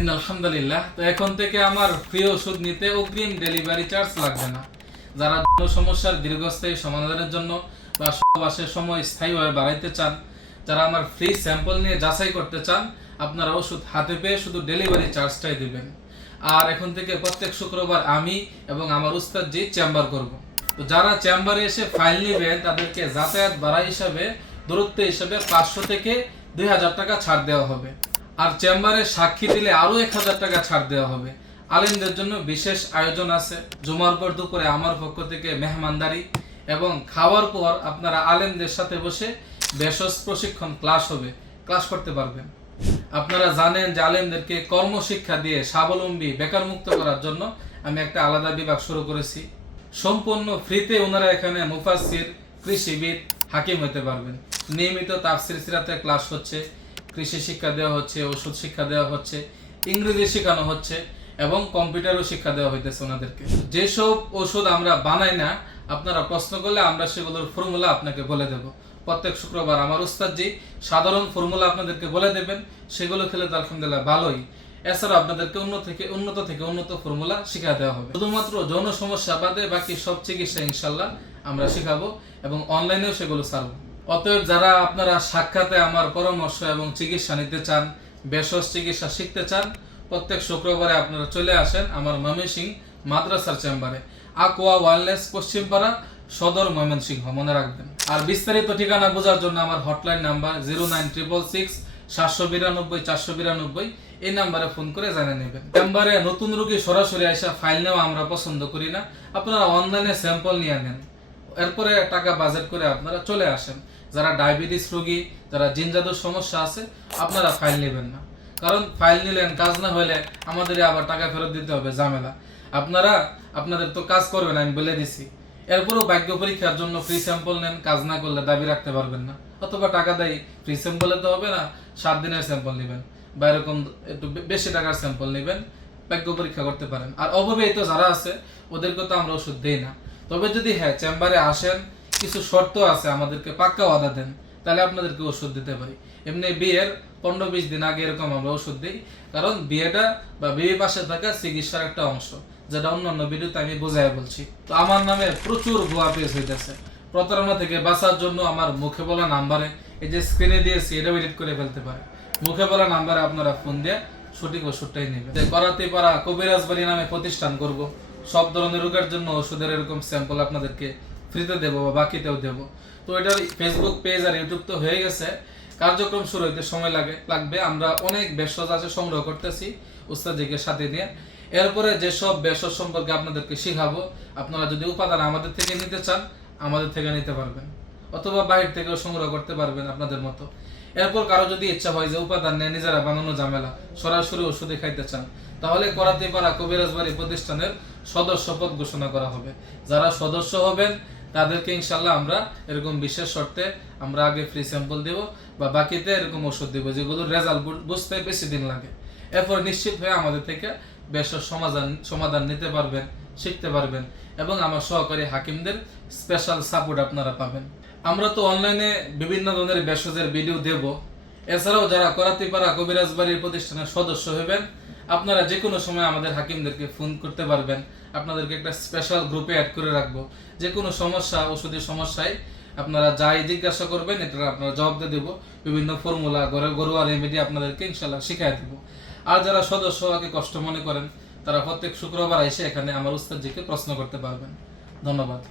দিন, আলহামদুলিল্লাহ। তো এখন থেকে আমার প্রিয় ওষুধ নিতে অগ্রিম ডেলিভারি চার্জ লাগবে না। যারা সমস্যার দীর্ঘস্থায়ী সমাধানের জন্য বা সময় স্থায়ীভাবে বাড়াইতে চান, যারা আমার ফ্রি স্যাম্পল নিয়ে যাচাই করতে চান, আপনারা ওষুধ হাতে পেয়ে শুধু ডেলিভারি চার্জটাই দিবেন। আর এখন থেকে প্রত্যেক শুক্রবার আমি এবং আমার উস্তাদ চেম্বার করব। তো যারা চেম্বারে এসে ফাইল নেবেন তাদেরকে যাতায়াত ভাড়া হিসাবে, দূরত্ব হিসাবে পাঁচশো থেকে দুই হাজার টাকা ছাড় দেওয়া হবে। আর চেম্বারে সাক্ষী দিলে আরও এক হাজার টাকা ছাড় দেওয়া হবে। আলেমদের জন্য বিশেষ আয়োজন আছে। জুমার পর দুপুরে আমার পক্ষ থেকে মেহমানদারি এবং খাওয়ার পর আপনারা আলেমদের সাথে বসে বেসস প্রশিক্ষণ ক্লাস হবে। ক্লাস করতে পারবেন। আপনারা জানেন যে আলেমদেরকে কর্মশিক্ষা দিয়ে স্বাবলম্বী, বেকার মুক্ত করার জন্য আমি একটা আলাদা বিভাগ শুরু করেছি। সম্পূর্ণ ফ্রিতে ওনারা এখানে মুফাসির কৃষিবিদ, হাকিম হতে পারবেন। নিয়মিত তাফসির সিরাতে ক্লাস হচ্ছে। কৃষি শিক্ষা দেওয়া হচ্ছে, ওষুধ শিক্ষা দেওয়া হচ্ছে, ইংরেজি শেখানো হচ্ছে এবং কম্পিউটারও শিক্ষা দেওয়া হইতেছে ওনাদেরকে। যেসব ওষুধ আমরা বানাই না, আপনারা প্রশ্ন করলে আমরা সেগুলোর ফর্মুলা আপনাকে বলে দেব। প্রত্যেক শুক্রবার আমার উস্তাদজি সাধারণ ফর্মুলা আপনাদেরকে বলে দেবেন, সেগুলো খেলে তো আলহামদুলিল্লাহ ভালোই। এছাড়া আপনাদেরকে উন্নত থেকে উন্নত থেকে উন্নত ফর্মুলা শিখা দেওয়া হবে। শুধুমাত্র যৌন সমস্যা বাদে বাকি সব চিকিৎসা ইনশাল্লাহ আমরা শিখাবো এবং অনলাইনেও সেগুলো ছাড়বো। অতএব যারা আপনারা সাক্ষাতে আমার পরামর্শ এবং চিকিৎসা নিতে চান, বেসস চিকিৎসা শিখতে চান, প্রত্যেক শুক্রবারে আপনারা চলে আসেন আমার ময়মনসিং মাদ্রাসার চেম্বারে। আকোয়া ওয়ারলেস, পশ্চিমপাড়া, সদর ময়মনসিংহ, মনে রাখবেন। আর বিস্তারিত ঠিকানা বোঝার জন্য আমার hotline number zero nine triple six, সাতশো বিরানব্বই, চারশো বিরানব্বই, এই নাম্বারে ফোন করে জানিয়ে নেবেন। চেম্বারে নতুন রোগী সরাসরি আসা ফাইল নেওয়া আমরা পছন্দ করি না। আপনারা অনলাইনে স্যাম্পল নিয়ে নেন। এরপরে টাকা বাজেট করে আপনারা চলে আসেন। যারা ডায়াবেটিস রোগী, যারা জিনজাদুর সমস্যা আছে, আপনারা ফাইল নেবেন না। কারণ ফাইল নিলেন, কাজ না হলে আমাদের আবার টাকা ফেরত দিতে হবে, ঝামেলা। আপনারা, আপনাদের তো কাজ করবেন, আমি বলে দিছি। এরপরও ভাগ্য পরীক্ষার জন্য ফ্রি স্যাম্পল নেন, কাজ না করলে দাবি রাখতে পারবেন না। অথবা টাকা দেয় ফ্রি স্যাম্পলে তো হবে না, সাত দিনের স্যাম্পল নেবেন। বা এরকম একটু বেশি টাকার স্যাম্পল নেবেন, ভাগ্য পরীক্ষা করতে পারেন। আর অভাবেই তো যারা আছে, ওদেরকে তো আমরা ওষুধ দেই না। তবে যদি হ্যাঁ চেম্বারে আসেন কিছু শর্ত আছে, আমাদেরকে পাক্কা ওয়াদা দেন, তাহলে আপনাদেরকে ওষুধ দিতে পারি। এমনি বিয়ের পনেরো বিশ দিন আগে এরকম আমরা ওষুধ দিই, কারণ বিয়েটা বা বিয়ে পাশে থাকা চিকিৎসার একটা অংশ, যেটা অন্যান্য ভিডিওতে আমি বোঝাই বলছি। তো আমার নামে প্রচুর ভুয়া পেজ হইতেছে। প্রতারণা থেকে বাঁচার জন্য আমার মুখে বলা নাম্বারে এই যে স্ক্রিনে দিয়েছি, এটা এডিট করে ফেলতে পারে। মুখে বলা নাম্বারে আপনারা ফোন দিয়ে সঠিক ওষুধটাই নেবেন। যে করাতে পারা কবিরাজ বাড়ি নামে প্রতিষ্ঠান করব, সব ধরনের রোগের জন্য ওষুধের এরকম স্যাম্পল আপনাদেরকে ফ্রিতে দেবো বা বাকিতেও দেবো। তো এটার ফেসবুক পেজ আর ইউটিউব তো হয়ে গেছে। কার্যক্রম শুরু হইতে সময় লাগে, লাগবে। আমরা অনেক ভেষজ আছে সংগ্রহ করতেছি, উস্তাদিকে সাথে নিয়ে। এরপরে যেসব ভেষজ সম্পর্কে আপনাদেরকে শিখাবো, আপনারা যদি উপাদান আমাদের থেকে নিতে চান, আমাদের থেকে নিতে পারবেন। অথবা বাইরে থেকেও সংগ্রহ করতে পারবেন আপনাদের মতো। এরপর কারও যদি ইচ্ছা হয় যে উপাদান নিয়ে, নিজেরা বানানো ঝামেলা, সরাসরি ওষুধে খাইতে চান, তাহলে করাতে পারা কবিরাজ বাড়ি প্রতিষ্ঠানের সদস্য পদ ঘোষণা করা হবে। যারা সদস্য হবেন তাদেরকে ইনশাল্লাহ আমরা এরকম বিশেষ শর্তে আমরা আগে ফ্রি স্যাম্পল দেব বা বাকিতে এরকম ওষুধ দেবো যেগুলোর রেজাল্ট বুঝতে বেশি দিন লাগে। এরপর নিশ্চিত হয়ে আমাদের থেকে বেশ সমাধান সমাধান নিতে পারবেন, শিখতে পারবেন এবং আমার সহকারী হাকিমদের স্পেশাল সাপোর্ট আপনারা পাবেন। আমরা তো অনলাইনে বিভিন্ন ধরনের ভেষজের ভিডিও দেব। এছাড়াও যারা করাতিপাড়া কবিরাজ বাড়ির প্রতিষ্ঠানের সদস্য হবেন আপনারা যে কোনো সময় আমাদের হাকিমদেরকে ফোন করতে পারবেন। আপনাদেরকে একটা স্পেশাল গ্রুপে অ্যাড করে রাখব। যে কোনো সমস্যা ওষুধের সমস্যায় আপনারা যাই জিজ্ঞাসা করবেন এটা আপনারা জবাব দিয়ে দেবো। বিভিন্ন ফর্মুলা ঘরে গরুয়া রেমেডি আপনাদেরকে ইনশাল্লাহ শিখাই দেবো। আর যারা সদস্য আগে কষ্ট মনে করেন, তারা প্রত্যেক শুক্রবার এসে এখানে আমার উস্তাদজিকে প্রশ্ন করতে পারবেন। ধন্যবাদ।